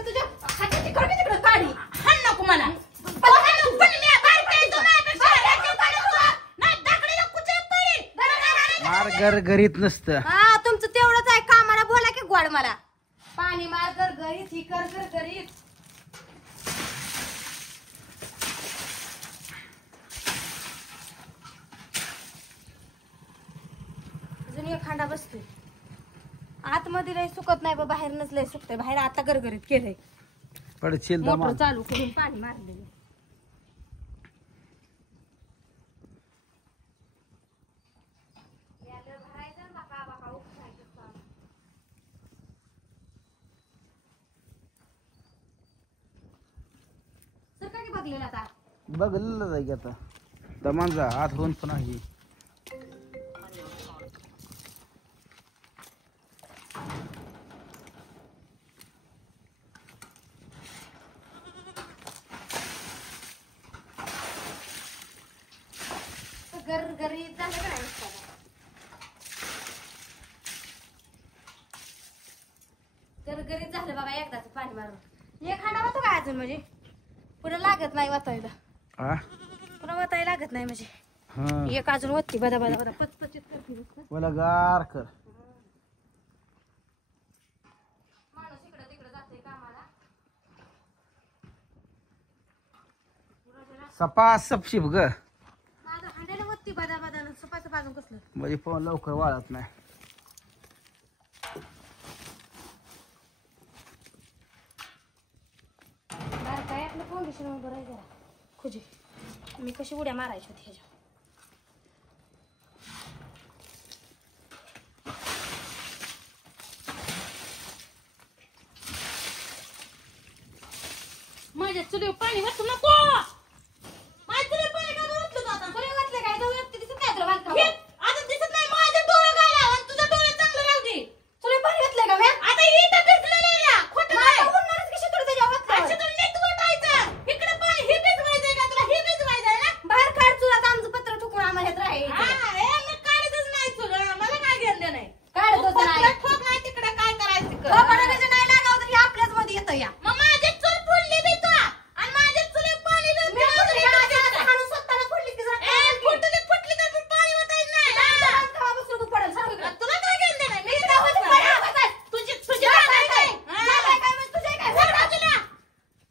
अगं तुझ्या हाताची करके तिकडे काढी हाण नको मला मार गरगरीत नसतं. हा तुमचं तेवढंच आहे कामाला बोला की गोड मला पाणी मार गरगरीत ही कर गरगरीत अजून एक खांडा बसतोय आतमध्ये लय सुकत नाही बाहेर नसलंय सुकतंय बाहेर आता गरगरीत केलंय पडशील मोटर चालू करून पाणी मारलेलं बघलं जाय की आता दमांचा हात होऊन पण आहे. गरगरीत झालं का नाही गरगरीत झालं बघा एकदाच पाणी मारून एक खांडा होतो काय अजून म्हणजे पुढे लागत नाही वाचायला पुन्हा वाचायला लागत नाही म्हणजे एक अजून वत्ती बदा बदा बदा पचपचित करते मला गार कर माणूस इकडे तिकडे जाते कामाला सपा सपशिप ग माझं हांड्याला वत्ती बदा बदा सपाचं बाजून कसलं म्हणजे पण लवकर वाळत नाही. काय आपलं फाउंडेशन बरं आहे जरा खुजी मी कशी उड्या मारायची होती ह्याच्या माझ्या चुलीवर पाणी वाचू नको माझ्या चुलीवर पाणी का वाचलं तू आता तुला वाटलं काय तो व्यक्ती दिसत नाही तुला बांधकाम आता दिसत नाही माझे डोळे घाला आणि तुझं डोळे चांगलं राहू दे. तुला पाणी घातलंय का मी आता इथं भिजलेलं आहे या, खोटं नाही. कशी तुला त्याच्या अच्छा, तुला नीट वाटायचं. इकडे पाणी हे भिजवायचंय का तुला हे भिजवायचंय ना बाहेर काढ तुला आता आमचं पत्र ठोकून आम्हाला राहील मी काढतच नाही तुला मला काय घेणं नाही काढतच नाही. पत्र ठोक नाही तिकडे काय करायचं कर. नाही लागावं तर हे आपल्याच मध्ये येतं या मग माझी चूल फोडली बी तू आणि माझ्या चुलीत पाणी बी स्वतःला फोडली की जरा फुटली तर पण पाणी वाटायचं नाही बसून तू पडेल सांग तुला काय घेणं नाही मी तुझी तुझी काय काय काय काय काय काय म्हणजे तुझे काय तुला तुला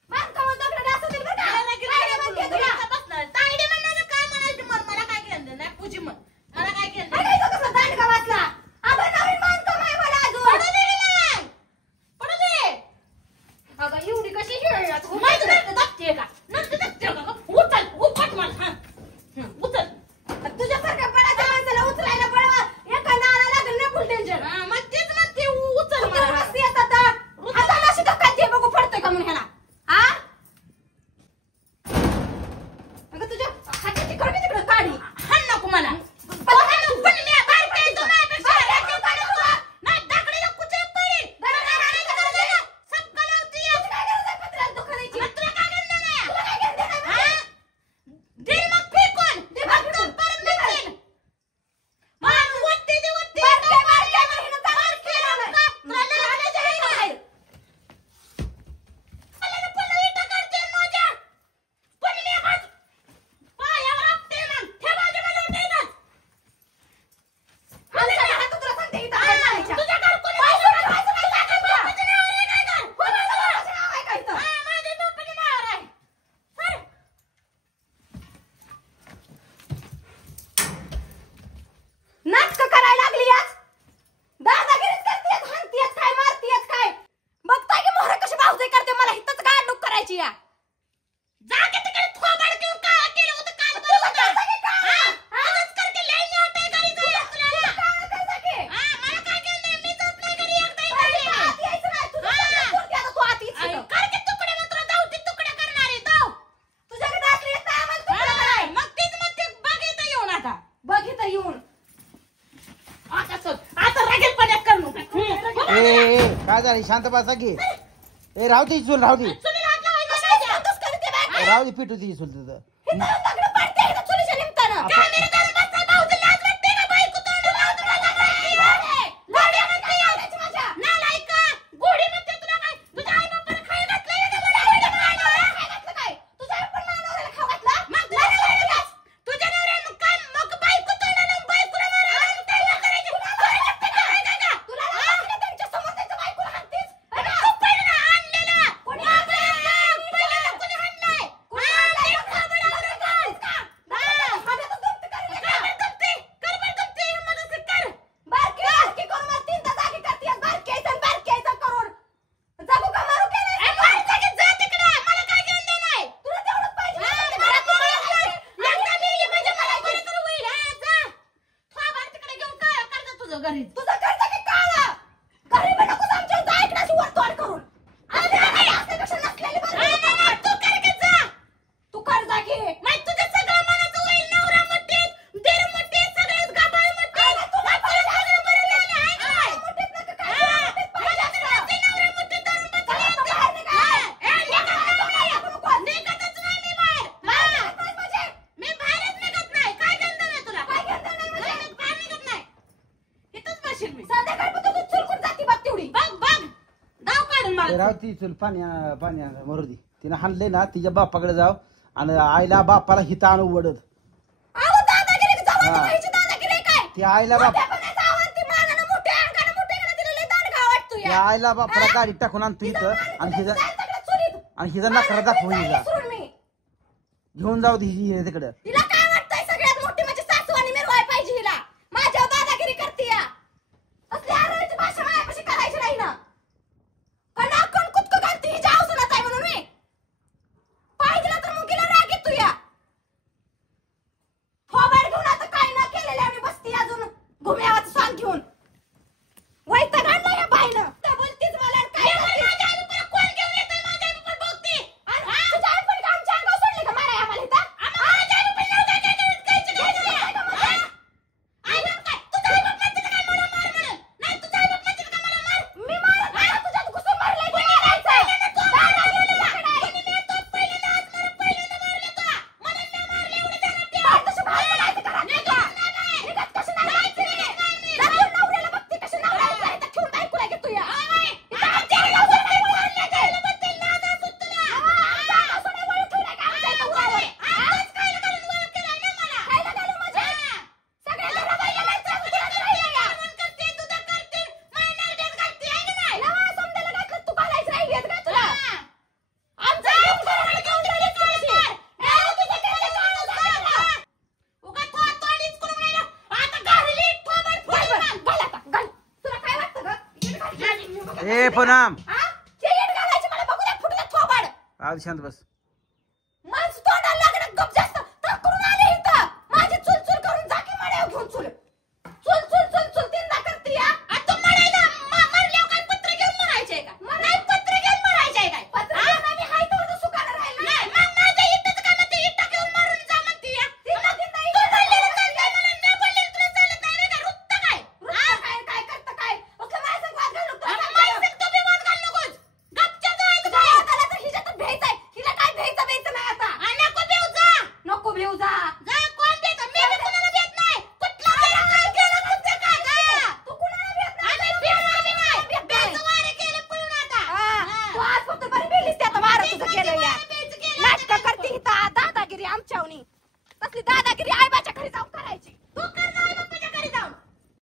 बांधकामात दगड असं दिलं का मला ताईडे म्हणलं काय म्हणायचं मला काय घेणं नाही पूजी म्हण मला काय घेणं काय काय कसं दांडगा वाचला आपण नवीन बांधकाम आहे मला अजून पडू दे मग पडू दे अगं एवढी कशी खेळत माझं नक्की दाखते का नक्की दाखते का उचल उपट मला हा उचल तुझ्यासारख्या पडायच्या माणसाला उचलायला पडवा एका नाला लागल नाही फुल टेन्शन मग तेच म्हणते उचल उचल मला मस्ती येतात आता अशी धक्का दे बघू पडतोय का म्हणून ह्याला हा अगं तुझ्या हाताची करके तिकडे काढी हाण नको मला काय झाली शांत बसा की ए राहू दे चूल राहू दे राहू दे पिटू ती चूल तुझं राव ती चल पाणी पाणी मरू दे. तिनं हाणले ना तिच्या बापाकडे जाव आणि आईला बापाला हिता आणू वडत. अहो दादागिरी जवळ हा. व्हायची दादागिरी काय ती आईला बाप मोठ्यापणाचं आवाज ती मानानं मोठ्या अंगानं मोठ्या केलं तिला लय दांडगा वाटतो त्या या आईला बापाला गाडीत टाकून आणतो इथं आणि हिचा नखरा दाखवून हिचा घेऊन जाऊ दे हिची तिकडं. हिला काय वाटतंय सगळ्यात मोठी म्हणजे सासू आणि मिरवाय पाहिजे हिला माझ्या दादागिरी करते या असली आरळीची भाषा माझ्यापाशी करायची नाही ना पण आपण कुतकं घालते हिच्या अवसरात आहे म्हणून मी पाहिजे तर मग हिला राग येतो या फोबाड घेऊन आता काय ना केलेल्या आणि बसती अजून घुम्यावाचं स्वांग घेऊन वैताग आणला या बाईनं त्या बोलतीच मला काय माझ्या आई पण कोण घेऊन येतोय माझ्या आई पण बघते आणि तुझ्या आई पण आमच्या अंगावर सोडली का मारा आम्हाला इथं माझ्या आई पण नव्हता कायचं काय आई बाप काय तुझा आई बाप म्हणते काय मला मार म्हणून नाही तुझा आई बाप म्हणते का मला मार मी मारत नाही तुझ्यात घुसून मारलाय की मारायचं दादा गेलेला कडे मी तो पहिल्यांदा आज मला पहिल्यांदा मारले तो मला नाही मारले एवढे जण ते तशी बाहेर पडायचं करा निघत कशी नाही जाऊन नवऱ्याला बघते कशी नवऱ्याला इथं ठेवून काय कुला घेतो या इथं आमच्या नवऱ्याला नाही मारले ते बद्दल नादा सुटला दादा सोडे वळ ठेवला का आमच्या इथं उरावर आजच काय घालून वळ केला ना मला काय घालून म्हणजे सगळ्या घरा बाईला नाही म्हणून करते तुझा करते मायनार देत घालते आहे की नाही नवा समजायला घातलं तू घालायचं नाही घेत का तुला आमचा घराकडे घेऊन गेली काळजी नाही तुझं त्याला काढू उगा तोडीच करून नाही आता घालली थोबड फोड घाल आता घाल तुला काय वाटतं ग ए पुनम हा ते येड घालायची मला बघू दे फुटलं थोबड राहू दे, शांत बस.